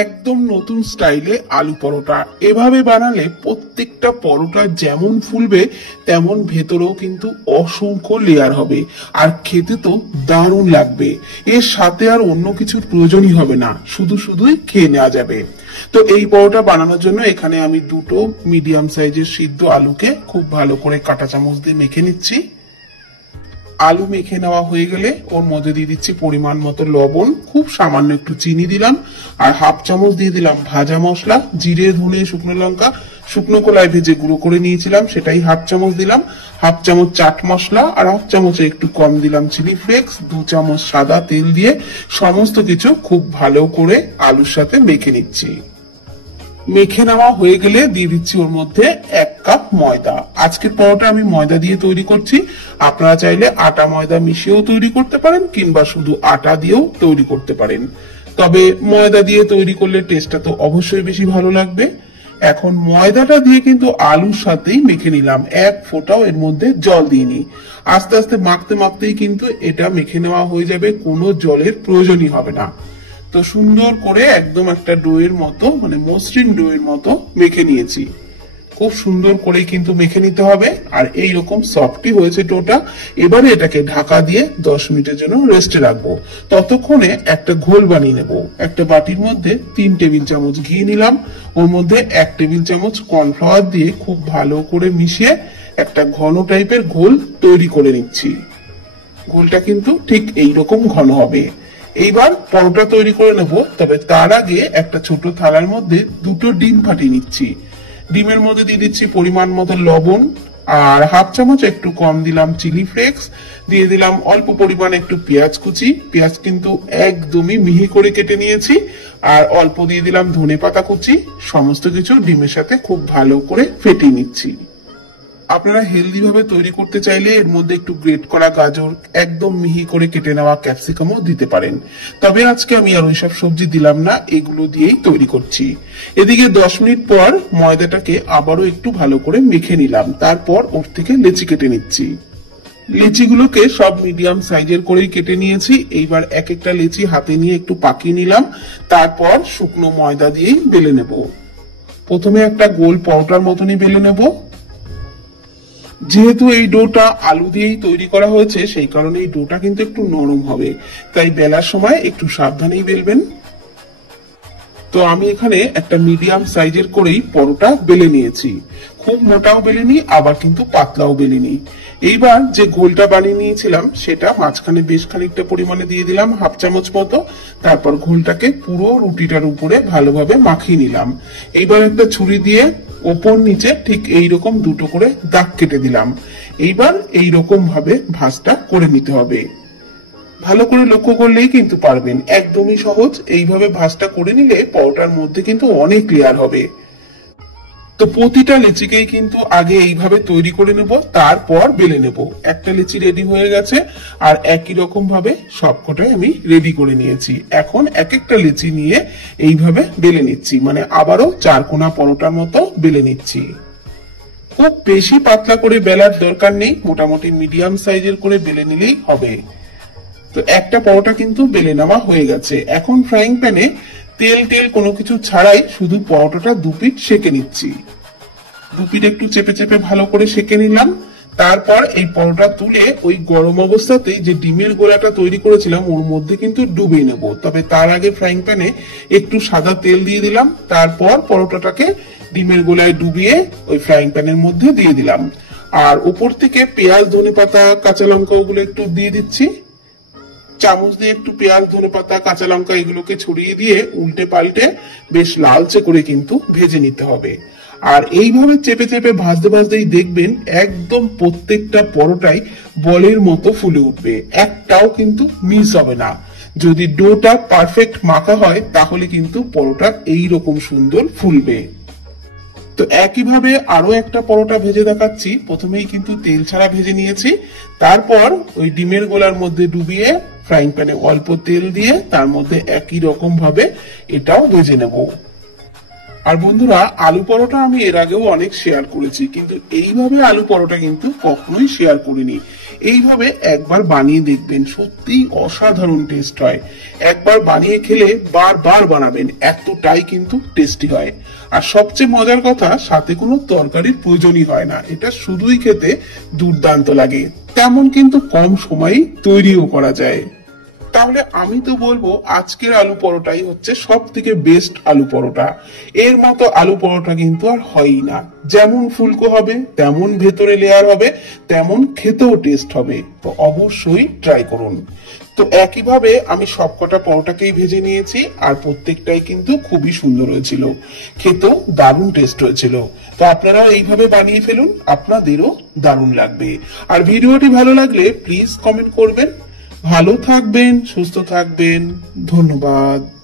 একদম নতুন স্টাইলে আলু পরোটা এভাবে বানালে প্রত্যেকটা পরোটা যেমন ফুলবে তেমন ভেতরেও কিন্তু অসংখ্য লেয়ার হবে আর খেতে তো দারুণ লাগবে। এর সাথে আর অন্য কিছুর প্রয়োজনই হবে না, শুধু শুধুই খেয়ে নেওয়া যাবে। তো এই পরোটা বানানোর জন্য এখানে আমি দুটো মিডিয়াম সাইজের সিদ্ধ আলুকে খুব ভালো করে কাঁটা চামচ দিয়ে মেখে নিচ্ছি। আলু মেখে নেওয়া হয়ে গেলে ওর মধ্যে দিয়ে দিচ্ছি পরিমাণ মতো লবণ, খুব সামান্য একটু চিনি দিলাম, আর হাফ চামচ দিয়ে দিলাম ভাজা মশলা, জিরে ধনে শুকনো লঙ্কা শুকনো কলায় ভেজে গুঁড়ো করে নিয়েছিলাম সেটাই হাফ চামচ দিলাম, হাফ চামচ চাট মশলা আর হাফ চামচে একটু কম দিলাম চিলি ফ্লেক্স, 2 চামচ সাদা তেল দিয়ে সমস্ত কিছু খুব ভালো করে আলুর সাথে মেখে নিচ্ছি। মেখে নেওয়া হয়ে গেলে দিয়ে দিচ্ছি ওর মধ্যে 1 কাপ ময়দা। আজকের পরোটা আমি ময়দা দিয়ে তৈরি করছি, আপনারা চাইলে আটা ময়দা মিশিয়েও তৈরি করতে পারেন কিংবা শুধু আটা দিয়েও তৈরি করতে পারেন, তবে ময়দা দিয়ে তৈরি করলে টেস্টটা তো অবশ্যই বেশি ভালো লাগবে। এখন ময়দাটা দিয়ে কিন্তু আলুর সাথেই মেখে নিলাম, এক ফোঁটাও এর মধ্যে জল দিইনি। আস্তে আস্তে মাখতে মাখতেই কিন্তু এটা মেখে নেওয়া হয়ে যাবে, কোনো জলের প্রয়োজনই হবে না। তো সুন্দর করে একদম একটা ডোয়ের মতো মানে মসৃণ ডোয়ের মতো মেখে নিয়েছি। খুব সুন্দর করে কিন্তু মেখে নিতে হবে, আর এইরকম সফটই হয়েছে ডোটা। এবারে এটাকে ঢাকা দিয়ে 10 মিনিটের জন্য রেস্টে রাখবো। ততক্ষণে একটা ঘোল বানিয়ে নেব। একটা বাটির মধ্যে 3 টেবিল চামচ ঘি নিলাম, ওর মধ্যে 1 টেবিল চামচ কর্নফ্লাওয়ার দিয়ে খুব ভালো করে মিশিয়ে একটা ঘন টাইপের ঘোল তৈরি করে নিচ্ছি। ঘোলটা কিন্তু ঠিক এইরকম ঘন হবে। এইবার পরোটা তৈরি করে নেব, তবে তার আগে একটা ছোট থালার মধ্যে 2টো ডিম ফাটিয়ে নিচ্ছি। ডিমের মধ্যে দিয়ে দিচ্ছি পরিমাণ মতো লবণ, আর হাফ চামচ একটু কম দিলাম চিলি ফ্লেক্স, দিয়ে দিলাম অল্প পরিমাণে একটু পেঁয়াজ কুচি, পেঁয়াজ কিন্তু একদমই মিহি করে কেটে নিয়েছি, আর অল্প দিয়ে দিলাম ধনেপাতা কুচি। সমস্ত কিছু ডিমের সাথে খুব ভালো করে ফেটিয়ে নিচ্ছি। আপনারা হেলদি ভাবে তৈরি করতে চাইলে এর মধ্যে একটু গ্রেট করা গাজর, একদম মিহি করে কেটে নেওয়া ক্যাপসিকামও দিতে পারেন, তবে আজকে আমি আর ওইসব সবজি দিলাম না, এগুলো দিয়েই তৈরি করছি। এদিকে 10 মিনিট পর ময়দাটাকে আবারও একটু ভালো করে মেখে নিলাম, তারপর ওর থেকে লেচি কেটে নিচ্ছি। লেচিগুলোকে সব মিডিয়াম সাইজের করেই কেটে নিয়েছি। এইবার এক একটা লেচি হাতে নিয়ে একটু পাকিয়ে নিলাম, তারপর শুকনো ময়দা দিয়েই বেলে নেব। প্রথমে একটা গোল পরোটার মতনই বেলে নেব। যেহেতু এই ডোটা আলু দিয়েই তৈরি করা হয়েছে সেই কারণে এই ডোটা কিন্তু একটু নরম হবে, তাই বেলার সময় একটু সাবধানেই বেলবেন। তো আমি এখানে একটা মিডিয়াম সাইজের করেই পরোটা বেলে নিয়েছি, খুব মোটাও বেলিনি আবার কিন্তু পাতলাও বেলিনি। এইবার যে গোলটা বানিয়ে নিয়েছিলাম সেটা মাঝখানে বেশ খানিকটা পরিমাণে দিয়ে দিলাম, হাফ চামচ মতো। তারপর গোলটাকে পুরো রুটিটার উপরে ভালোভাবে মাখিয়ে নিলাম। এইবার একটা ছুরি দিয়ে ওপর নিচে ঠিক এইরকম 2টো করে দাগ কেটে দিলাম। এইবার এইরকম ভাবে ভাঁজটা করে নিতে হবে। ভালো করে লক্ষ্য করলেই কিন্তু পারবেন, একদমই সহজ। এইভাবে ভাঁজটা করে নিলে পরোটার মধ্যে কিন্তু অনেক লেয়ার হবে। তো প্রতিটা লেচিকেই কিন্তু আগে এইভাবে তৈরি করে নেব, তারপর বেলে নেব। একটা লেচি রেডি হয়ে গেছে, আর একই রকম ভাবে সবকটাই আমি রেডি করে নিয়েছি। এখন এক একটা লেচি নিয়ে এইভাবে বেলে নিচ্ছি, মানে আবারও 4 কোনা পরোটার মতো বেলে নিচ্ছি। খুব বেশি পাতলা করে বেলার দরকার নেই, মোটামুটি মিডিয়াম সাইজের করে বেলে নিলেই হবে। তো একটা পরোটা কিন্তু বেলে নেওয়া হয়ে গেছে। এখন ফ্রাইং প্যানে তেল কোনো কিছু ছাড়াই শুধু পরোটাটা 2 পিঠ সেকে নিচ্ছি। 2 পিঠ একটু চেপে চেপে ভালো করে সেকে নিলাম। তারপর এই পরোটা তুলে ওই গরম অবস্থাতেই যে ডিমের গোলাটা তৈরি করেছিলাম ওর মধ্যে কিন্তু ডুবিয়ে নেব, তবে তার আগে ফ্রাইং প্যানে একটু সাদা তেল দিয়ে দিলাম। তারপর পরোটাটাকে ডিমের গোলায় ডুবিয়ে ওই ফ্রাইং প্যানের মধ্যে দিয়ে দিলাম, আর উপর থেকে পেঁয়াজ ধনেপাতা কাঁচা লঙ্কা ওগুলো একটু দিয়ে দিচ্ছি। চামচ দিয়ে একটু পেঁয়াজ ধনেপাতা কাঁচা লঙ্কা এগুলোকে ছড়িয়ে দিয়ে উল্টে পাল্টে বেশ লালচে করে কিন্তু ভেজে নিতে হবে। আর এইভাবে চেপে চেপে ভাজতে ভাজতেই দেখবেন একদম প্রত্যেকটা পরোটাই বলের মতো ফুলে উঠবে, একটাও কিন্তু মিস হবে না। যদি ডোটা পারফেক্ট মাখা হয় তাহলে কিন্তু পরোটা এইরকম সুন্দর ফুলবে। তো একইভাবে আরো একটা পরোটা ভেজে দেখাচ্ছি। প্রথমেই কিন্তু তেল ছাড়া ভেজে নিয়েছি, তারপর ওই ডিমের গোলার মধ্যে ডুবিয়ে ফ্রাইং প্যানে অল্প তেল দিয়ে তার মধ্যে একই রকম ভাবে এটাও ভেজে নেব। আর বন্ধুরা, আলু পরোটা আমি এর আগেও অনেক শেয়ার করেছি, কিন্তু এইভাবে আলু পরোটা কিন্তু কখনোই শেয়ার করিনি। এইভাবে একবার বানিয়ে দেখবেন, সত্যি অসাধারণ টেস্ট হয়। একবার বানিয়ে খেলে বারবার বানাবেন, এতটাই কিন্তু টেস্টি হয়। আর সবচেয়ে মজার কথা, সাথে কোনো তরকারির প্রয়োজনই হয় না, এটা শুধুই খেতে দুর্দান্ত লাগে। তেমন কিন্তু কম সময়ে তৈরিও করা যায়। তাহলে আমি তো বলবো আজকের আলু পরোটাই হচ্ছে সব থেকে বেস্ট আলু পরোটা। এর মতো আলু পরোটা কিন্তু আর হয়ই না। যেমন ফুলকো হবে, তেমন ভেতরে লেয়ার হবে, তেমন খেতেও টেস্ট হবে। তো অবশ্যই ট্রাই করুন। তো একইভাবে আমি সবকটা পরোটাকেই ভেজে নিয়েছি, আর প্রত্যেকটাই কিন্তু খুবই সুন্দর হয়েছিল, খেতেও দারুণ টেস্ট হয়েছিল। তো আপনারাও এইভাবে বানিয়ে ফেলুন, আপনাদেরও দারুণ লাগবে। আর ভিডিওটি ভালো লাগলে প্লিজ কমেন্ট করবেন। ভালো থাকবেন, সুস্থ থাকবেন, ধন্যবাদ।